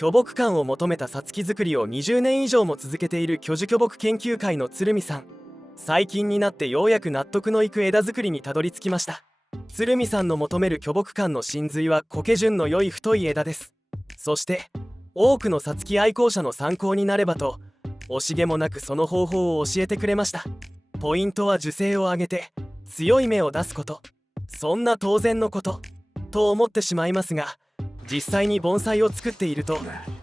巨木感を求めたさつき作りを20年以上も続けている巨樹巨木研究会の鶴見さん。最近になってようやく納得のいく枝作りにたどり着きました。鶴見さんの求める巨木感の真髄は苔順の良い太い枝です。そして多くのさつき愛好者の参考になればと、惜しげもなくその方法を教えてくれました。ポイントは樹勢を上げて強い芽を出すこと。そんな当然のことと思ってしまいますが、実際に盆栽を作っていると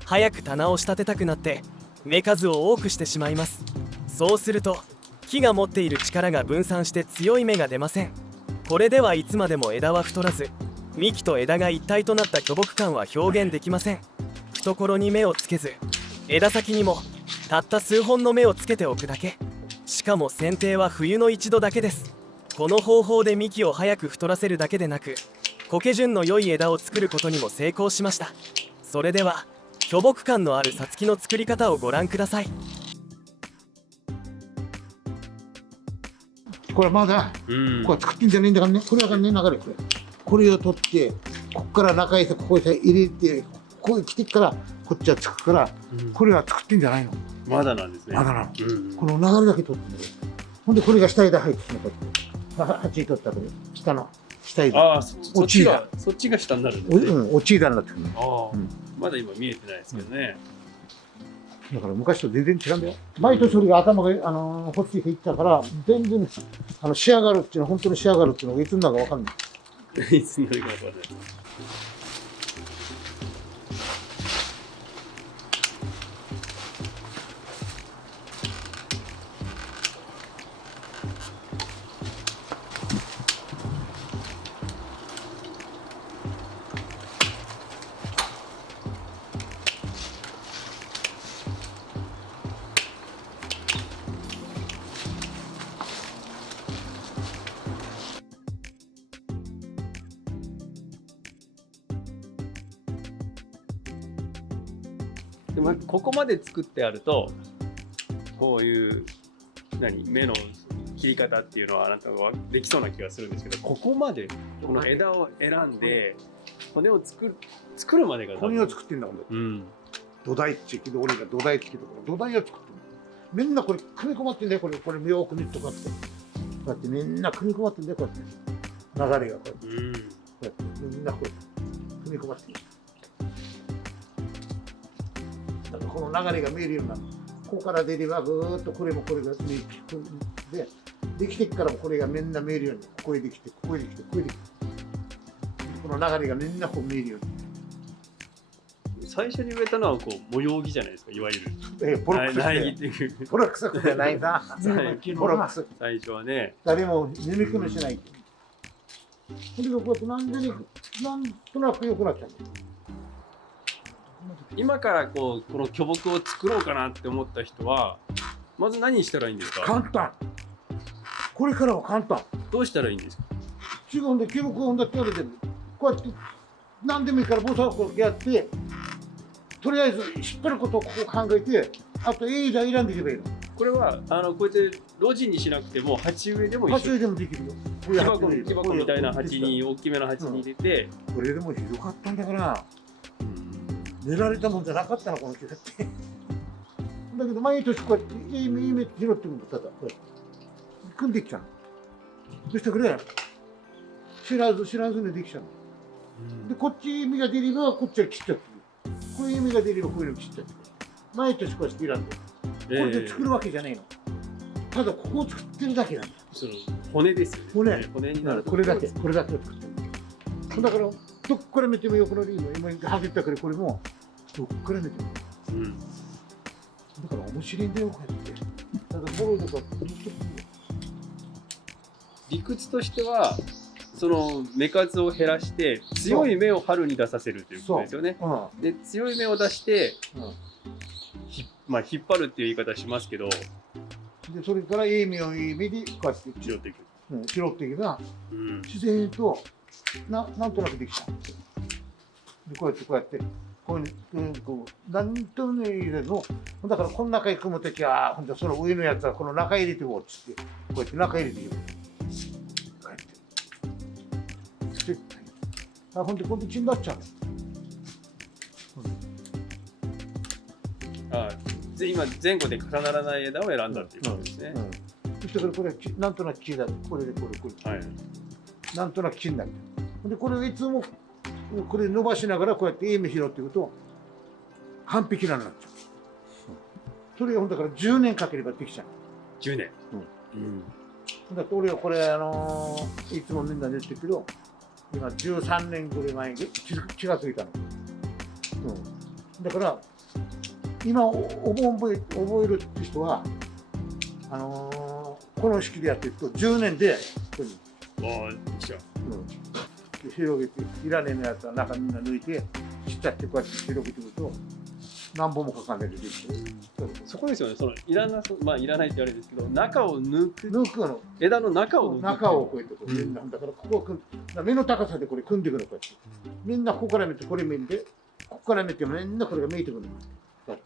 早く棚を仕立てたくなって芽数を多くしてしまいます。そうすると木が持っている力が分散して強い芽が出ません。これではいつまでも枝は太らず、幹と枝が一体となった巨木感は表現できません。懐に芽をつけず、枝先にもたった数本の芽をつけておくだけ。しかも剪定は冬の一度だけです。この方法で幹を早く太らせるだけでなく、苔順の良い枝を作ることにも成功しました。それでは巨木感のあるさつきの作り方をご覧ください。これまだ、これ作ってんじゃねえんだからね。これだからね、流れこれを取って、ここから中へここへ入れて、ここへ来てからこっちはつくから、これは作ってんじゃないの。まだなんですね。まだなの。この流れだけ取ってね。ほんでこれが下枝入ってきてね、こうやって。鉢取ったこれ下の下枝。ああ、そっちが下になるんですね。落ち枝になってくる。まだ今見えてないですけどね。だから昔と全然違うんだよ。毎年それが頭がこっちに行ったから、全然仕上がるっていうのは本当に仕上がるっていうのがいつになるか分かんない。いつになるか分かんない。でもここまで作ってあると、こういう目の切り方っていうのはあなたはできそうな気がするんですけど、ここまでこの枝を選んで骨を作るまでが骨を作ってんだもん。土台って聞いて、俺が土台って聞いて、土台を作ってる。みんなこれ組み込まってんだよ。これ目を組みとかってこうやってみんな組み込まってんだよ。こうやって流れがこうやってみんなこうやって組み込まってる。この流れが見えるようになる。ここから出ればぐーっとこれもこれが見えて、できてからもこれがみんな見えるように、ここへできて、ここへできて、ここへできて、この流れがみんなこう見えるように。最初に植えたのはこう模様木じゃないですか、いわゆる。ボロクソ苗木っていう。ボロクソじゃないな。ボロクソ。最初はね。誰も見向きもしない。それがこうやってなんとなく良くなっちゃう。今からこの巨木を作ろうかなって思った人はまず何したらいいんですか？簡単。これからは簡単。どうしたらいいんですか？違うんで巨木をだってやれてる。こうやって何でもいいからボサをやって、とりあえず引っ張ることをここ考えて、あと枝選んでいけばいいの。これはこうやって路地にしなくても鉢植えでもいい。鉢植えでもできるよ。木箱みたいな鉢に大きめの鉢に入れて。これでもひどかったんだから。寝られたもんじゃなかったな、この木だって。だけど毎年こうやっていい芽って拾ってくると、ただこうやって組んできちゃう。そしてこれ知らずにできちゃう。でこっち芽が出ればこっちは切っちゃってる。こういう芽が出ればこういうの切っちゃってる。毎年こうして選んで、これで作るわけじゃないの。ただここを作ってるだけなんだ。その骨ですよね。骨になるとこれだけを作ってる。だからどっから見てもよくなる。今走ったからこれもどっから見ても。だから面白いんだよ、こうやって。ただボロとか理屈としてはその芽数を減らして強い芽を春に出させるということですよね。で強い芽を出して、まあ引っ張るっていう言い方しますけど、でそれからいい芽をいい芽でこうやって拾っていく。拾っていけば、自然となんとなくできた。でこうやってこうなんともね入れるの。だからこの中へ組むときは、ほんとその上のやつはこの中入れてこうっつって、こうやって中入れていく。こうやって。ほんでこんでちになっちゃうの。今前後で重ならない枝を選んだっていうことですね。そしてこれなんとなく木だ。これでこれ。はい。なんとなく木になる。でこれをいつもこれ伸ばしながらこうやって枝拾っていくと完璧なのになっちゃう。それをだから10年かければできちゃう。10年。だって俺はこれいつもみんなで言ってるけど今13年ぐらい前に気がついたの。だから今覚えるって人はこの式でやっていくと10年で広げていらねえのやつは中みんな抜いてちっちゃってこうやって広げていくと何本もかかんないでできる。そこですよね。そのいらないってあれですけど、中を抜くの枝の中を抜く。中をこうやってみんなだからここを目の高さでこれ組んでいくのこうやってみんなここから見てこれ見てここから見てみんなこれが見えてくるの。だって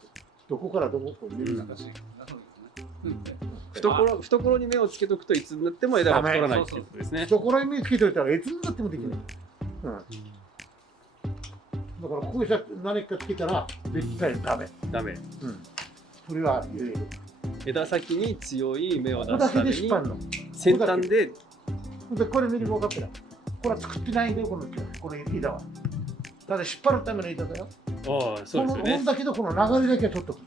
どこからどここ見るのか。懐に目をつけとくといつになっても枝が太らないっていうことですね。懐に目つけといたらいつになってもできない。だからここで何かつけたら絶対ダメ。ダメ。それは言える。枝先に強い芽を出ここだけすためにで引っ張るの。先端で。これ見る分かったらこれは作ってないんだよこの枝は。ただ引っ張るための枝だよ。ああ、そうですよね。だけどこの流れだけは取っとく。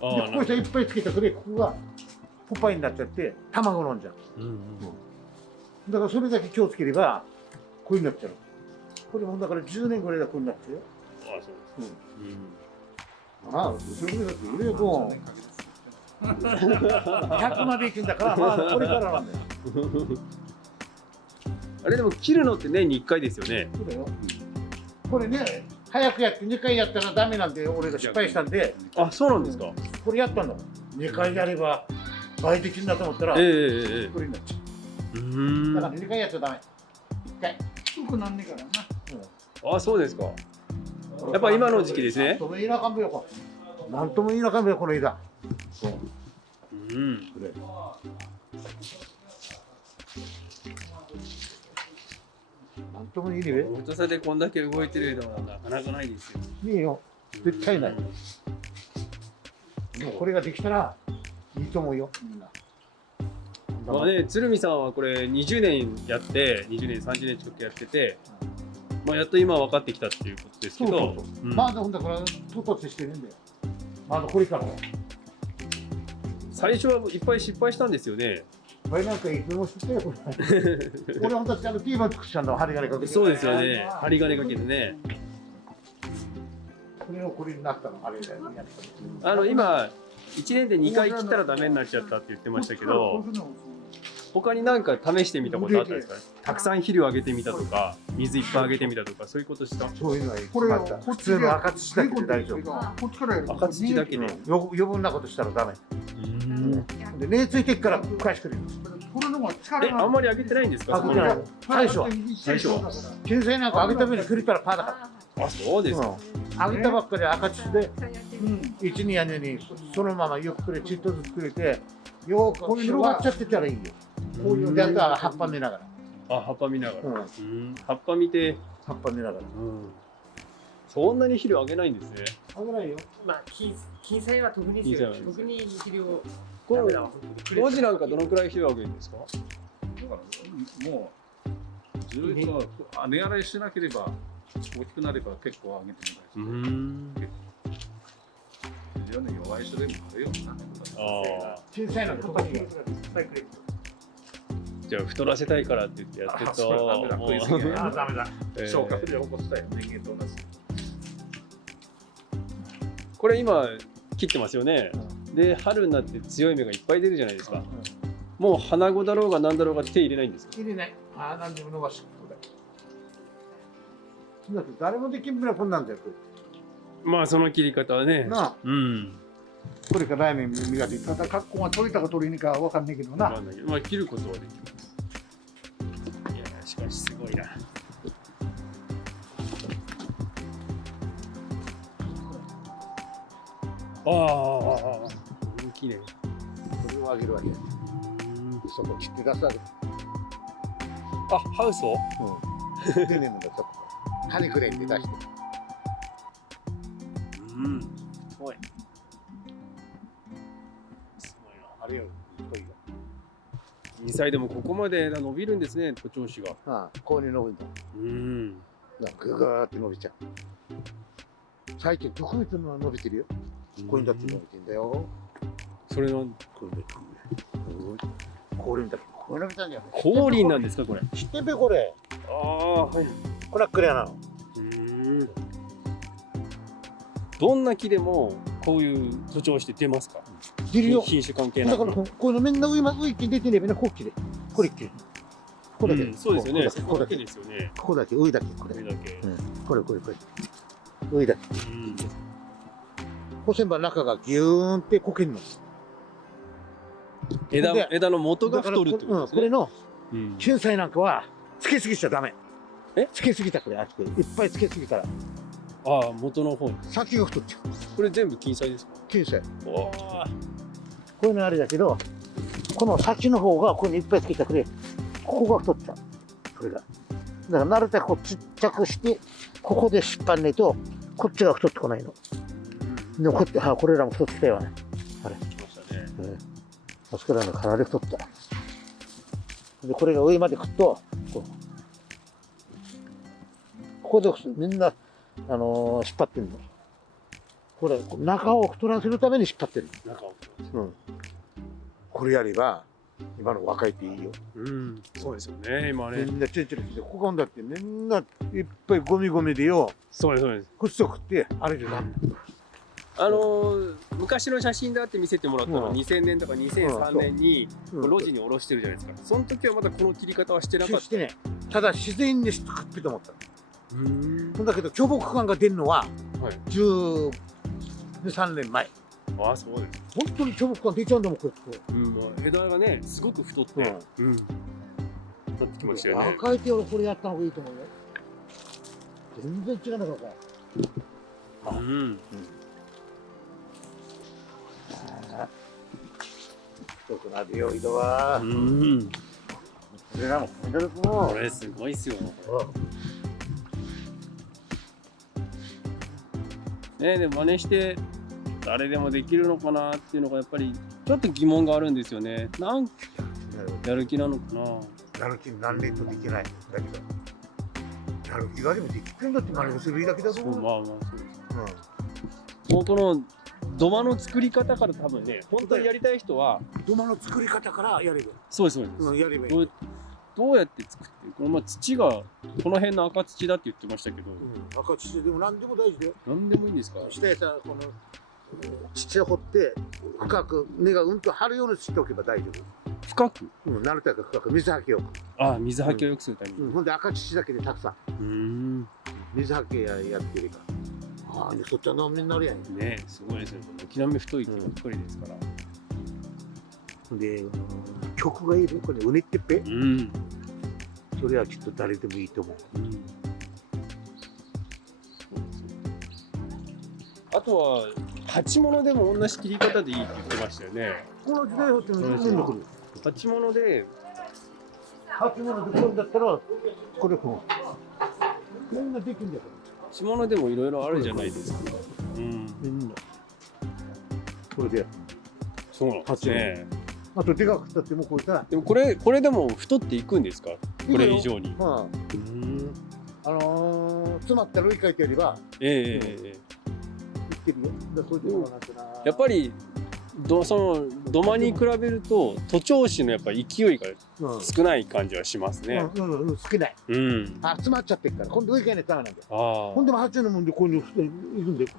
こうしたらいっぱいつけたくれここがポパイになっちゃって卵飲んじゃう。だからそれだけ気をつければこういうになっちゃう。これもだから10年ぐらいでこうになっちゃうよ。ああ、そうです。ああ、それぐらいだって俺もう100までいくんだからまあこれからなんだよ。あれでも切るのって年に1回ですよね。そうだよ。これね早くやって2回やったらダメなんで俺が失敗したんで。あ、そうなんですか。これやったんだもん。2回やれば倍できるんだと思ったらこれになっちゃう。だから2回やっちゃダメ。1回。よくなんねえからな。あ、そうですか。やっぱ今の時期ですね。なんともいいなかんべよ。なんともいいなかんべよこの枝。なんともいいね。太さでこんだけ動いてる枝はなかなかないですよ。いいよ。絶対ない。これができたらいいと思うよ。みんな。まあね、鶴見さんはこれ20年やって20年30年近くやってて、まあやっと今分かってきたっていうことですけど、まだだから突発してるんだよ。まだこれから。最初はいっぱい失敗したんですよね。これなんかいつも知ってよこれ。俺本当にピーマン作っちゃうんだ針金かけて。そうですよね。針金かけてね。これになったのあれだよね。今1年で2回切ったらダメになっちゃったって言ってましたけど、他に何か試してみたことあったんですか？たくさん肥料あげてみたとか、水いっぱいあげてみたとか、そういうことした？そういうのはこれ普通の赤土だけで大丈夫。赤土だけで余分なことしたらダメ。で根ついてから返してくれる。あんまりあげてないんですか？最初は。救済なんかあげた上にくれたらパーだから。あ、そうですか。あげたばっかり赤土で1、2屋根にそのままよくくれちっとずつくれてよく広がっちゃってたらいいよ。こういうであとは葉っぱ見ながら。あ、葉っぱ見ながら。葉っぱ見て。葉っぱ見ながら。そんなに肥料あげないんですね。あげないよ。まあ金彩は特にですよ。特に肥料。この文字なんかどのくらい肥料あげるんですか？もうずっと根洗いしなければ大きくなれば結構あげても大丈夫。非常に弱い種類もあるよな。小さいのとかにじゃあ太らせたいからって言ってやってると、ダメだ。消化不良を起こしたい人間と同じ。これ今切ってますよね。で春になって強い芽がいっぱい出るじゃないですか。もう花子だろうが何だろうが手入れないんですか？入れない。何でも伸ばしだって誰もできんぶらこんなんだよ。まあその切り方はね。なあ。これから来年磨いてただ格好が取れたか取りにかは分かんないけどな。まあ切ることはできます。いやしかしすごいな。大きいね。これをあげるわけ。そこ切って出すわけ。あ、ハウスを？出ねえのだそこ。はねくれって出して。すごい。あれよ、太いよ。震災でもここまで伸びるんですね、徒長枝が。ああ、こうに伸びるんだ。うん。ぐーって伸びちゃう。最近特別の伸びてるよ。こういうんだって伸びてんだよ。それのこれこれだけど、これ伸びたんじゃん。降臨なんですか、これ。知ってんべこれ。ああ、はい。これはクレアなの。どんな木でもこういう徒長して出ますか？出るよ。品種関係なだからく。こういうのみんな上行って出てねえべな、こっちで。これっきり。これだけ。そうですよね。こそこだけですよね。こだけ、上だけ、これ。これだけ。これ。上だけ。こうせんば中がギューンってこけんの。枝の元が太るってことですね。これのうん春菜なんかはつけすぎちゃダメ。え？つけすぎたこれ、あっこれいっぱいつけすぎたらああ、元の方に。先が太っちゃう。これ全部金彩ですか？春菜。おー。こういうのあれだけど、この先の方がここにいっぱいつけたくれ、ここが太っちゃう。これが。だからなるべくこうちっちゃくして、ここで引っ張んねえと、こっちが太ってこないの。でもこっち、これらも太ってきたよね。あれ。来ましたね。あそこらのかなり太った。で、これが上までくっと、ここでみんな、引っ張ってるの。これ、中を太らせるために引っ張ってる。中を。これやれば、今の若いっていいよ。そうですよね、今ね。みんなチェンチェンして、ここだってみんないっぱいゴミゴミでよ、そうです、そうです。くっそ食って、あれでなんだ。昔の写真であって見せてもらったのは2000年とか2003年にうん路地に下ろしてるじゃないですか。その時はまだこの切り方はしてなかっしてね、ただ自然に食ってと思ったた。の。だけど、巨木感が出るのははい。 13年前。ああ、そうです。本当に巨木感出ちゃうんだもん、これ。もう枝がね、すごく太って、なってきましたよね。若い手をこれやった方がいいと思うよ。全然違うのか、これ。太くなるよ、井戸は。これらもこれだこれすごいっすよ。ね、でも真似して誰でもできるのかなっていうのがやっぱりちょっと疑問があるんですよね。なんやる気なのかな。やる気になんねえとできないんだけど。やる気があればできてんだって真似するだけだぞ。そう、まあまあそうです。もうこの土間の作り方から多分ね、本当にやりたい人は土間の作り方からやれば。そうです、そうです。やればいい。どうやって作ってこの土がこの辺の赤土だって言ってましたけど、赤土でも何でも大事だよ。何でもいいんですか？下へさ、この土を掘って深く根がうんと張るようにしておけば大丈夫。深く？なるたけ深く水はけを。ああ、水はけを良くするために。ほんで赤土だけでたくさん。水はけやってれば。ああ、そっちは飲みになるやん。ね、すごいですよ。軒並み太い木ばっかりですから。で、曲がいるこれうねってっぺ。それはきっと誰でもいいと思う。あとは鉢物でも同じ切り方でいいって言ってましたよね。この時代はってみんな来る。鉢物で鉢物でこれだったらこれこう。みんなできるんだよ。鉢物でもいろいろあるじゃないですか。みんな。これで。そうなんですね。あとでかくしたってもこういったら。でもこれでも太っていくんですか？これ以上に。詰まったルイ書いてやれば。いってるよ。やっぱりその土間に比べると徒長枝のやっぱり勢いが少ない感じはしますね。少ない。詰まっちゃってるから。今度上書いないとダメなんだよ。ほんでも鉢のもんでこういうふうにいくんだよ。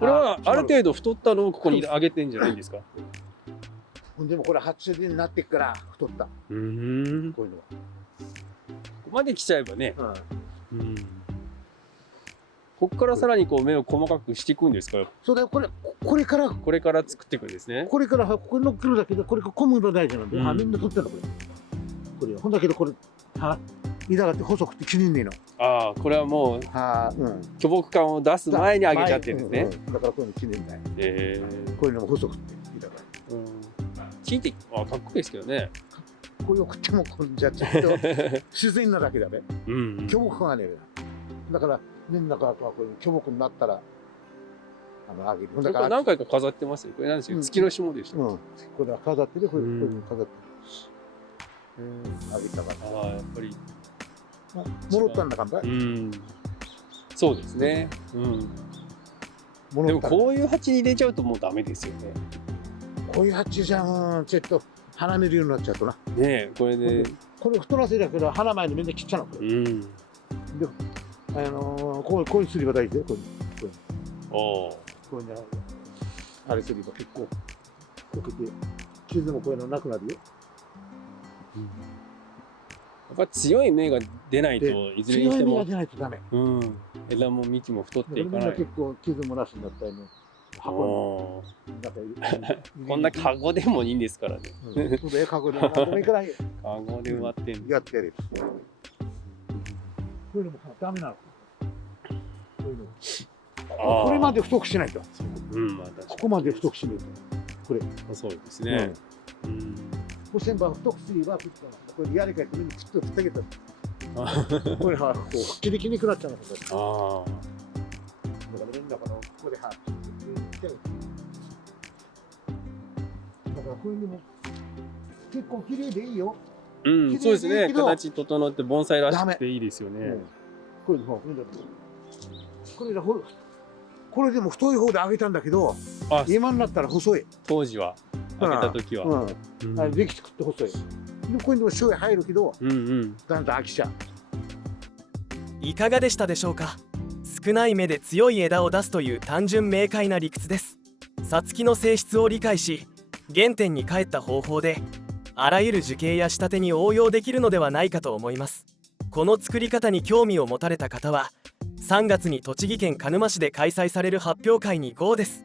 これはある程度太ったのをここに上げてんじゃないんですか？でもこれ鉢になってっから太った。こういうのは。ここまで来ちゃえばね。ここからさらにこう目を細かくしていくんですか？そうだよ、これから作っていくんですね。これからここに乗っけるだけで、これが小麦の大事なんで、みんな取ってるのこれ。ほんだけどこれ、枝がって細くて気に入んねえの。ああ、これはもう巨木感を出す前に上げちゃってるんですね。だからこういうの気に入んない。こういうのも細くて枝が。木ってかっこいいですけどね。こうよくてもこんじゃちょっと自然なだけだね。巨木感がねえだからみんながこういう巨木になったら上げる。これ何回か飾ってますよ。これなんですよ。月の霜でした。これは飾ってる、これ飾ってああげたから。あ、やっぱり。戻ったんだかんだ。そうですね。でもこういう鉢に入れちゃうともうダメですよね。こういう鉢じゃん、ちょっと花見るようになっちゃうとな。ねえ、これで。これ太らせだけど、花前にみんな切っちゃうの。これで、こういうすりば大事だよ、こういう。こういうの、あれすりば結構、こけて、傷もこういうのなくなるよ。やっぱ強い芽が出ないといずれにしても強い芽が出ないとダメ。枝も幹も太っていかない。みんな結構傷もなしになったりね。箱にこんなカゴでもいいんですからね。そうだよ、カゴでもいかないよ。カゴで割ってんの。やってやれ。こういうのもダメなの。こういうの。これまで太くしないと。ここまで太くしないと。これ。そうですね。こうせんば太くすれば、これやりかえてみんなちょっと振ってあげた。これはこう切りにくくなっちゃうの。だからみんなここでだからこういうのも結構綺麗でいいよ。そうですね。形整って盆栽らしくていいですよね。これでも太い方で揚げたんだけど、今になったら細い。当時は揚げた時は。できつくって細い。こういうのも醤油入るけど、だんだん飽きちゃう。いかがでしたでしょうか。少ない芽で強い枝を出すという単純明快な理屈です。さつきの性質を理解し、原点に帰った方法であらゆる樹形や仕立てに応用できるのではないかと思います。この作り方に興味を持たれた方は3月に栃木県鹿沼市で開催される発表会に GO です。